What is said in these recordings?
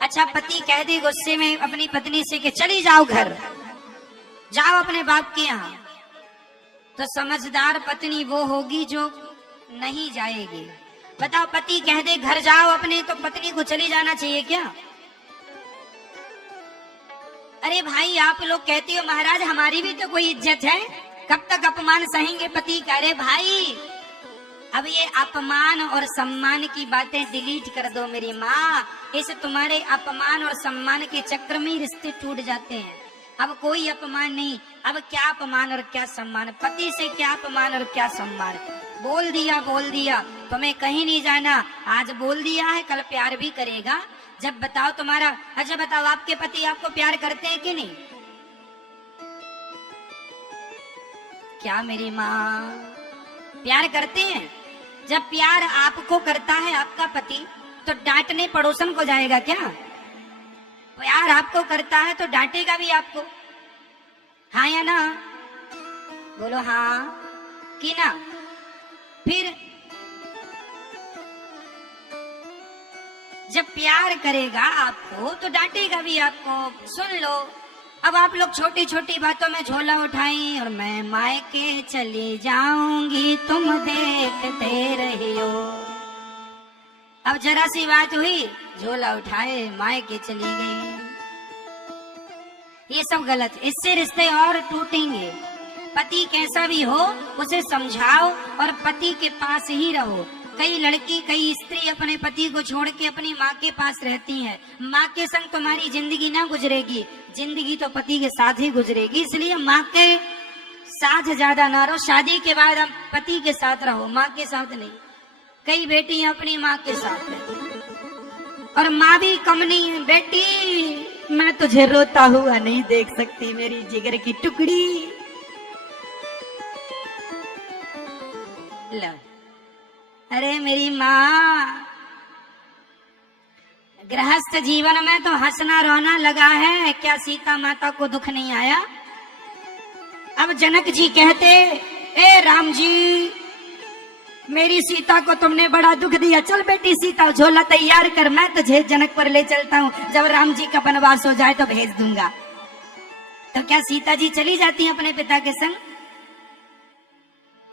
अच्छा, पति कह दे गुस्से में अपनी पत्नी से कि चली जाओ घर, जाओ अपने बाप के यहाँ, तो समझदार पत्नी वो होगी जो नहीं जाएगी। बताओ, पति कह दे घर जाओ अपने, तो पत्नी को चली जाना चाहिए क्या? अरे भाई, आप लोग कहते हो महाराज हमारी भी तो कोई इज्जत है, कब तक अपमान सहेंगे पति का? अरे भाई, अब ये अपमान और सम्मान की बातें डिलीट कर दो मेरी माँ। इस तुम्हारे अपमान और सम्मान के चक्र में रिश्ते टूट जाते हैं। अब कोई अपमान नहीं, अब क्या अपमान और क्या सम्मान, पति से क्या अपमान और क्या सम्मान। बोल दिया, तुम्हें कहीं नहीं जाना, आज बोल दिया है कल प्यार भी करेगा। जब बताओ तुम्हारा, अच्छा बताओ, आपके पति आपको प्यार करते हैं कि नहीं? क्या मेरी माँ प्यार करते हैं? जब प्यार आपको करता है आपका पति, तो डांटने पड़ोसन को जाएगा क्या? प्यार आपको करता है तो डांटेगा भी आपको, हाँ या ना? बोलो हाँ कि ना? फिर जब प्यार करेगा आपको तो डांटेगा भी आपको। सुन लो, अब आप लोग छोटी छोटी बातों में झोला उठाई और मैं मायके चली जाऊंगी तुम देखते रहियो। अब जरा सी बात हुई, झोला उठाए मायके चली गई। ये सब गलत, इससे रिश्ते और टूटेंगे। पति कैसा भी हो उसे समझाओ और पति के पास ही रहो। कई लड़की, कई स्त्री अपने पति को छोड़ के अपनी माँ के पास रहती हैं। माँ के संग तुम्हारी जिंदगी ना गुजरेगी, जिंदगी तो पति के साथ ही गुजरेगी। इसलिए माँ के साथ ज्यादा ना रहो, शादी के बाद हम पति के साथ रहो, माँ के साथ नहीं। कई बेटियां अपनी माँ के साथ रहती, और माँ भी कम नहीं है। बेटी, मैं तुझे रोता हुआ नहीं देख सकती, मेरी जिगर की टुकड़ी। लो, अरे मेरी माँ, गृहस्थ जीवन में तो हंसना रोना लगा है, क्या सीता माता को दुख नहीं आया? अब जनक जी कहते, ए राम जी, मेरी सीता को तुमने बड़ा दुख दिया, चल बेटी सीता झोला तैयार कर, मैं तुझे जनक पर ले चलता हूँ, जब राम जी का वनवास हो जाए तो भेज दूंगा। तो क्या सीता जी चली जाती हैं अपने पिता के संग?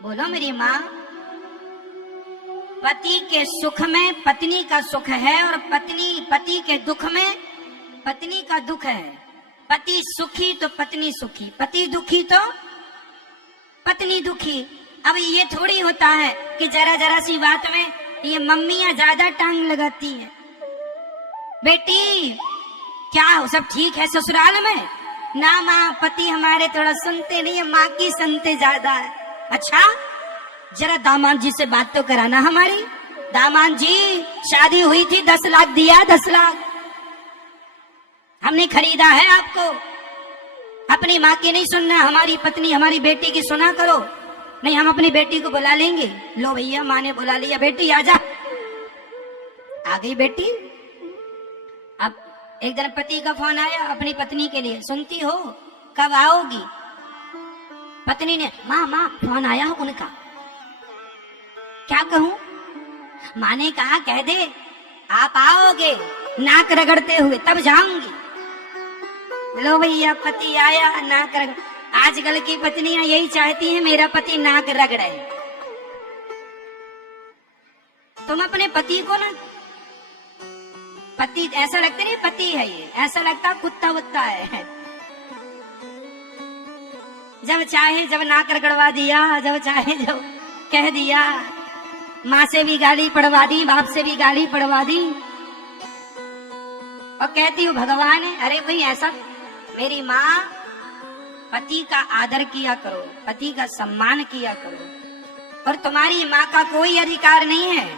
बोलो मेरी माँ, पति के सुख में पत्नी का सुख है, और पति के दुख में पत्नी का दुख है। पति सुखी तो पत्नी सुखी, पति दुखी तो पत्नी दुखी। अब ये थोड़ी होता है कि जरा जरा सी बात में ये मम्मियां ज्यादा टांग लगाती है। बेटी, क्या हो, सब ठीक है ससुराल में? ना माँ, पति हमारे थोड़ा सुनते नहीं है, माँ की सुनते ज्यादा है। अच्छा, जरा दामाद जी से बात तो कराना हमारी। दामाद जी, शादी हुई थी, 10 लाख दिया, 10 लाख हमने खरीदा है आपको। अपनी माँ की नहीं सुनना, हमारी पत्नी हमारी बेटी की सुना करो। नहीं, हम अपनी बेटी को बुला लेंगे। लो भैया, माँ ने बुला लिया, बेटी आजा। आ गई बेटी। अब एक दिन पति का फोन आया अपनी पत्नी के लिए, सुनती हो, कब आओगी? पत्नी ने, माँ फोन आया हो उनका। क्या कहूं? माँ ने कहा, कह दे आप आओगे नाक रगड़ते हुए, तब जाऊंगी। लो भैया, पति आया, नाक रगड़। आजकल की पत्नियां यही चाहती हैं, मेरा पति नाक रगड़े। तुम अपने पति को ना, पति ऐसा लगता नहीं पति है, ये ऐसा लगता कुत्ता वुत्ता है। जब चाहे जब नाक रगड़वा दिया, जब चाहे जब कह दिया। माँ से भी गाली पड़वा दी, बाप से भी गाली पड़वा दी, और कहती हूँ भगवान है। अरे भाई, ऐसा मेरी माँ, पति का आदर किया करो, पति का सम्मान किया करो। और तुम्हारी माँ का कोई अधिकार नहीं है।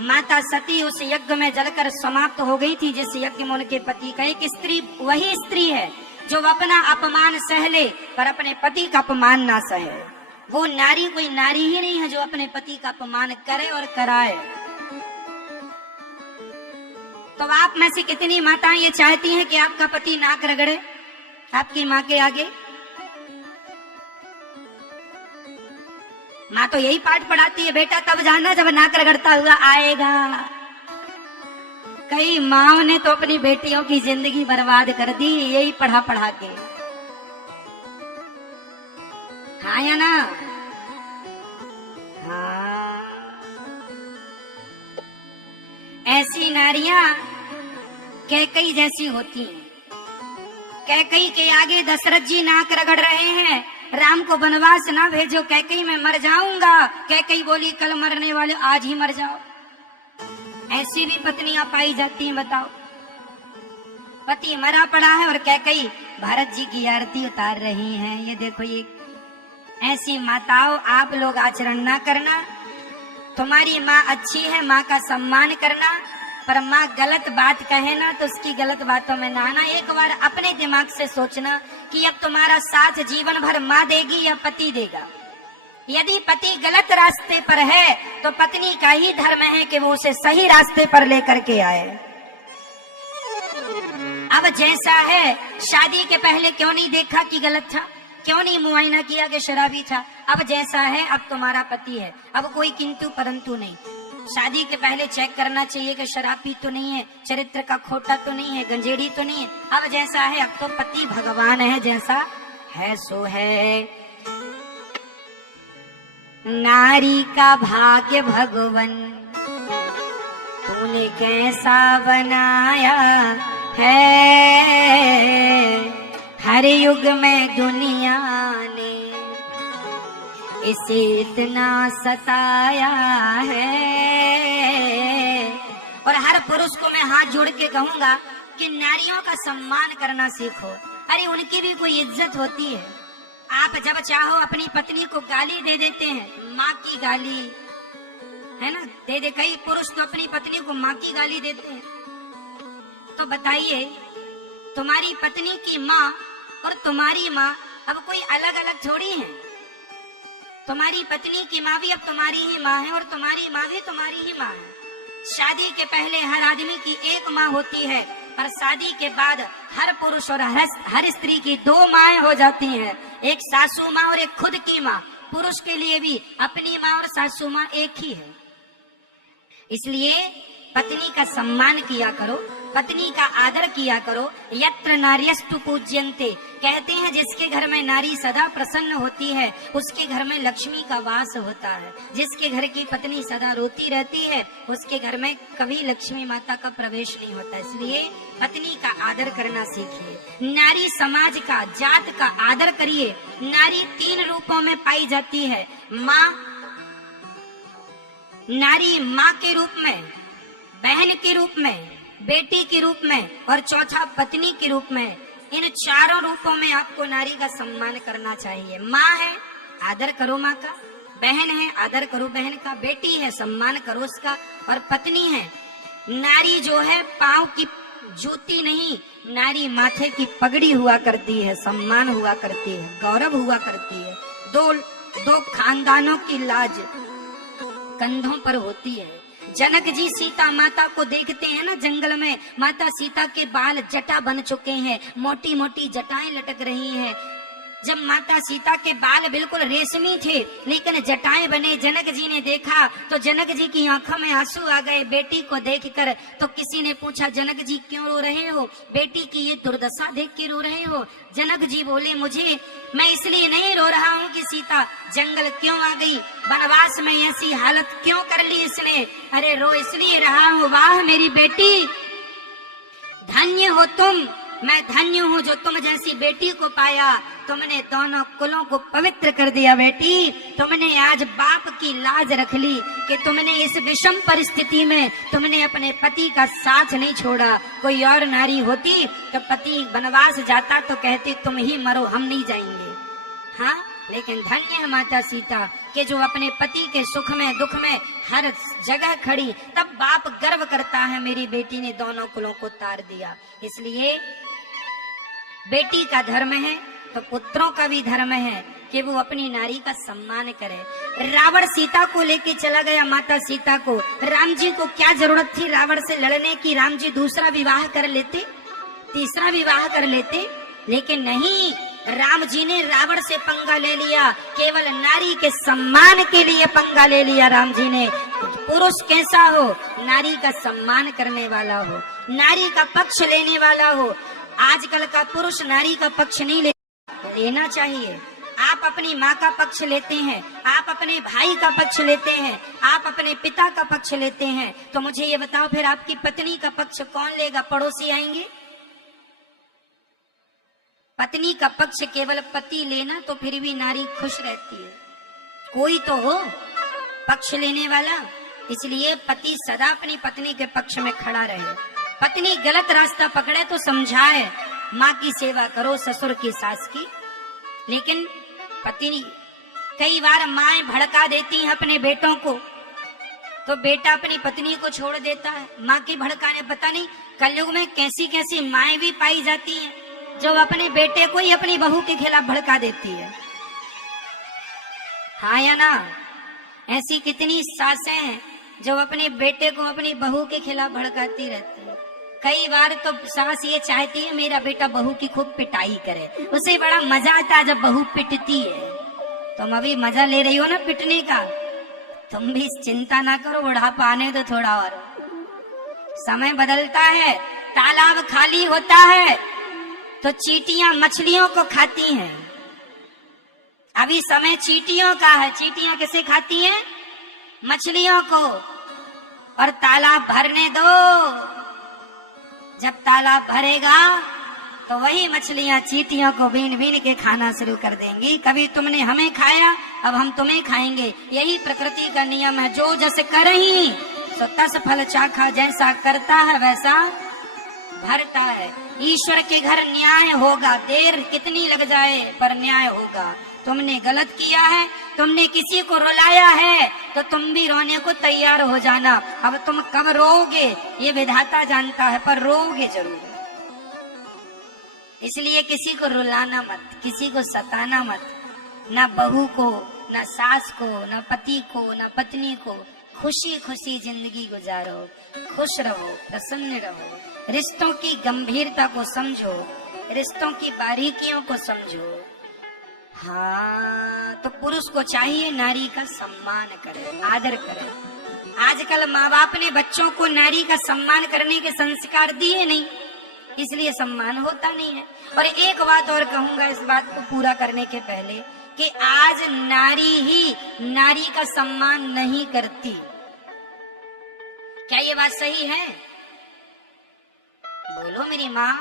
माता सती उस यज्ञ में जलकर समाप्त हो गई थी जिस यज्ञ में उनके पति का। एक स्त्री वही स्त्री है जो अपना अपमान सह ले पर अपने पति का अपमान ना सहे। वो नारी कोई नारी ही नहीं है जो अपने पति का अपमान करे और कराए। तो आप में से कितनी माताएं ये चाहती हैं कि आपका पति नाक रगड़े आपकी माँ के आगे? माँ तो यही पाठ पढ़ाती है, बेटा तब जाना जब नाक रगड़ता हुआ आएगा। कई माओ ने तो अपनी बेटियों की जिंदगी बर्बाद कर दी यही पढ़ा पढ़ा के। हाँ या ना? हाँ। ऐसी नारियां कैकई जैसी होती हैं। कैकई के आगे दशरथ जी नाक रगड़ रहे हैं, राम को वनवास ना भेजो, कैकई मैं मर जाऊंगा। कैकई बोली कल मरने वाले आज ही मर जाओ। ऐसी भी पत्नियां पाई जाती हैं, बताओ। पति मरा पड़ा है और कैकई भरत जी की आरती उतार रही हैं। ये देखो, ये ऐसी माताओं आप लोग आचरण ना करना। तुम्हारी माँ अच्छी है, माँ का सम्मान करना, पर माँ गलत बात कहे ना तो उसकी गलत बातों में ना आना। एक बार अपने दिमाग से सोचना कि अब तुम्हारा साथ जीवन भर माँ देगी या पति देगा। यदि पति गलत रास्ते पर है तो पत्नी का ही धर्म है कि वो उसे सही रास्ते पर लेकर के आए। अब जैसा है, शादी के पहले क्यों नहीं देखा कि गलत था, क्यों नहीं मुआयना किया कि शराबी था। अब जैसा है, अब तुम्हारा पति है, अब कोई किंतु परंतु नहीं। शादी के पहले चेक करना चाहिए कि शराबी तो नहीं है, चरित्र का खोटा तो नहीं है, गंजेड़ी तो नहीं है। अब जैसा है, अब तो पति भगवान है, जैसा है सो है। नारी का भाग्य भगवन तूने कैसा बनाया है, हर युग में दुनिया ने इसे इतना सताया है। और हर पुरुष को मैं हाथ जोड़ के कहूंगा कि नारियों का सम्मान करना सीखो। अरे उनकी भी कोई इज्जत होती है। आप जब चाहो अपनी पत्नी को गाली दे देते हैं, माँ की गाली, है ना, दे कई पुरुष तो अपनी पत्नी को माँ की गाली देते हैं। तो बताइए, तुम्हारी पत्नी की माँ और तुम्हारी माँ अब कोई अलग अलग थोड़ी है। तुम्हारी पत्नी की माँ भी अब तुम्हारी ही माँ है और तुम्हारी माँ भी तुम्हारी ही माँ है। शादी के पहले हर आदमी की एक माँ होती है, पर शादी के बाद हर पुरुष और हर स्त्री की दो माएं हो जाती हैं, एक सासू माँ और एक खुद की माँ। पुरुष के लिए भी अपनी माँ और सासू माँ एक ही है। इसलिए पत्नी का सम्मान किया करो, पत्नी का आदर किया करो। यत्र नार्यस्तु पूज्यन्ते, कहते हैं जिसके घर में नारी सदा प्रसन्न होती है उसके घर में लक्ष्मी का वास होता है। जिसके घर की पत्नी सदा रोती रहती है उसके घर में कभी लक्ष्मी माता का प्रवेश नहीं होता। इसलिए पत्नी का आदर करना सीखिए। नारी समाज का, जात का आदर करिए। नारी 3 रूपों में पाई जाती है। माँ, नारी माँ के रूप में, बहन के रूप में, बेटी के रूप में और चौथा पत्नी के रूप में। इन 4 रूपों में आपको नारी का सम्मान करना चाहिए। माँ है, आदर करो माँ का। बहन है, आदर करो बहन का। बेटी है, सम्मान करो उसका। और पत्नी है, नारी जो है पांव की जूती नहीं, नारी माथे की पगड़ी हुआ करती है, सम्मान हुआ करती है, गौरव हुआ करती है। दो खानदानों की लाज कंधों पर होती है। जनक जी सीता माता को देखते हैं ना जंगल में, माता सीता के बाल जटा बन चुके हैं, मोटी मोटी जटाएं लटक रही हैं। जब माता सीता के बाल बिल्कुल रेशमी थे लेकिन जटाएं बने, जनक जी ने देखा तो जनक जी की आंखों में आंसू आ गए बेटी को देखकर। तो किसी ने पूछा, जनक जी क्यों रो रहे हो, बेटी की ये दुर्दशा देख के रो रहे हो? जनक जी बोले, मैं इसलिए नहीं रो रहा हूँ कि सीता जंगल क्यों आ गई, वनवास में ऐसी हालत क्यों कर ली इसने। अरे रो इसलिए रहा हूँ, वाह मेरी बेटी, धन्य हो तुम, मैं धन्य हूँ जो तुम जैसी बेटी को पाया। तुमने दोनों कुलों को पवित्र कर दिया बेटी। तुमने आज बाप की लाज रख ली कि तुमने इस विषम परिस्थिति में तुमने अपने पति का साथ नहीं छोड़ा। कोई और नारी होती तो पति वनवास जाता तो कहती तुम ही मरो, हम नहीं जाएंगे। हाँ, लेकिन धन्य है माता सीता कि जो अपने पति के सुख में दुख में हर जगह खड़ी। तब बाप गर्व करता है, मेरी बेटी ने दोनों कुलों को तार दिया। इसलिए बेटी का धर्म है तो पुत्रों का भी धर्म है कि वो अपनी नारी का सम्मान करे। रावण सीता को लेके चला गया, माता सीता को। राम जी को क्या जरूरत थी रावण से लड़ने की? राम जी दूसरा विवाह कर लेते, तीसरा विवाह कर लेते, लेकिन नहीं, राम जी ने रावण से पंगा ले लिया, केवल नारी के सम्मान के लिए पंगा ले लिया राम जी ने। पुरुष कैसा हो, नारी का सम्मान करने वाला हो, नारी का पक्ष लेने वाला हो। आजकल का पुरुष नारी का पक्ष नहीं लेना चाहिए। आप अपनी माँ का पक्ष लेते हैं, आप अपने भाई का पक्ष लेते हैं, आप अपने पिता का पक्ष लेते हैं, तो मुझे ये बताओ फिर आपकी पत्नी का पक्ष कौन लेगा? पड़ोसी आएंगे? पत्नी का पक्ष केवल पति लेना तो फिर भी नारी खुश रहती है, कोई तो हो पक्ष लेने वाला। इसलिए पति सदा अपनी पत्नी के पक्ष में खड़ा रहे। पत्नी गलत रास्ता पकड़े तो समझाए, माँ की सेवा करो, ससुर की, सास की। लेकिन पत्नी, कई बार माएं भड़का देती हैं अपने बेटों को, तो बेटा अपनी पत्नी को छोड़ देता है। माँ की भड़काने, पता नहीं कलयुग में कैसी कैसी माएं भी पाई जाती हैं जो अपने बेटे को ही अपनी बहू के खिलाफ भड़का देती है। हाँ या ना? ऐसी कितनी सासें हैं जो अपने बेटे को अपनी बहू के खिलाफ भड़काती रहती है। कई बार तो सास ये चाहती है मेरा बेटा बहू की खूब पिटाई करे, उसे बड़ा मजा आता है जब बहू पिटती है। तुम अभी मजा ले रही हो ना पिटने का, तुम भी चिंता ना करो, बुढ़ापा आने दो थोड़ा और। समय बदलता है, तालाब खाली होता है तो चींटियां मछलियों को खाती हैं। अभी समय चींटियों का है। चींटियां किसे खाती हैं? मछलियों को। और तालाब भरने दो, जब तालाब भरेगा तो वही मछलियां चींटियों को बीन बीन के खाना शुरू कर देंगी। कभी तुमने हमें खाया, अब हम तुम्हें खाएंगे। यही प्रकृति का नियम है। जो जैसे करही सो तस फल चाखा, जैसा करता है वैसा भरता है। ईश्वर के घर न्याय होगा, देर कितनी लग जाए पर न्याय होगा। तुमने गलत किया है, तुमने किसी को रुलाया है तो तुम भी रोने को तैयार हो जाना। अब तुम कब रोओगे ये विधाता जानता है, पर रोओगे जरूर। इसलिए किसी को रुलाना मत, किसी को सताना मत, ना बहू को, ना सास को, ना पति को, ना पत्नी को। खुशी खुशी जिंदगी गुजारो, खुश रहो, प्रसन्न रहो। रिश्तों की गंभीरता को समझो, रिश्तों की बारीकियों को समझो। हाँ, तो पुरुष को चाहिए नारी का सम्मान करे, आदर करे। आजकल माँ बाप ने बच्चों को नारी का सम्मान करने के संस्कार दिए नहीं, इसलिए सम्मान होता नहीं है। और एक बात और कहूंगा इस बात को पूरा करने के पहले, कि आज नारी ही नारी का सम्मान नहीं करती। क्या ये बात सही है? बोलो मेरी माँ।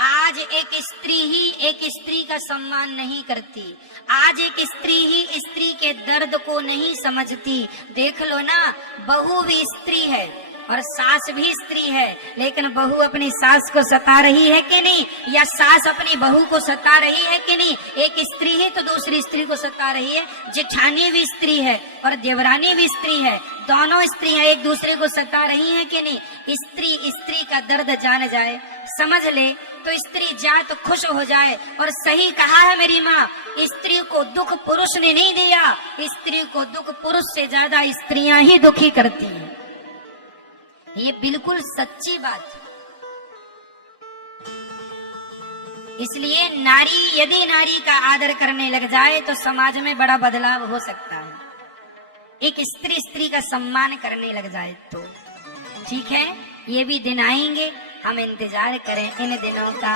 आज एक स्त्री ही एक स्त्री का सम्मान नहीं करती। आज एक स्त्री ही स्त्री के दर्द को नहीं समझती। देख लो ना, बहू भी स्त्री है और सास भी स्त्री है, लेकिन बहू अपनी सास को सता रही है कि नहीं, या सास अपनी बहू को सता रही है कि नहीं? एक स्त्री ही तो दूसरी स्त्री को सता रही है। जेठानी भी स्त्री है और देवरानी भी स्त्री है, दोनों स्त्रियां एक दूसरे को सता रही हैं कि नहीं? स्त्री स्त्री का दर्द जान जाए, समझ ले तो स्त्री जाए तो खुश हो जाए। और सही कहा है मेरी माँ, स्त्री को दुख पुरुष ने नहीं दिया, स्त्री को दुख पुरुष से ज्यादा स्त्रियां ही दुखी करती हैं। ये बिल्कुल सच्ची बात। इसलिए नारी, यदि नारी का आदर करने लग जाए तो समाज में बड़ा बदलाव हो सकता है। एक स्त्री स्त्री का सम्मान करने लग जाए तो ठीक है। ये भी दिन आएंगे, हम इंतजार करें इन दिनों का।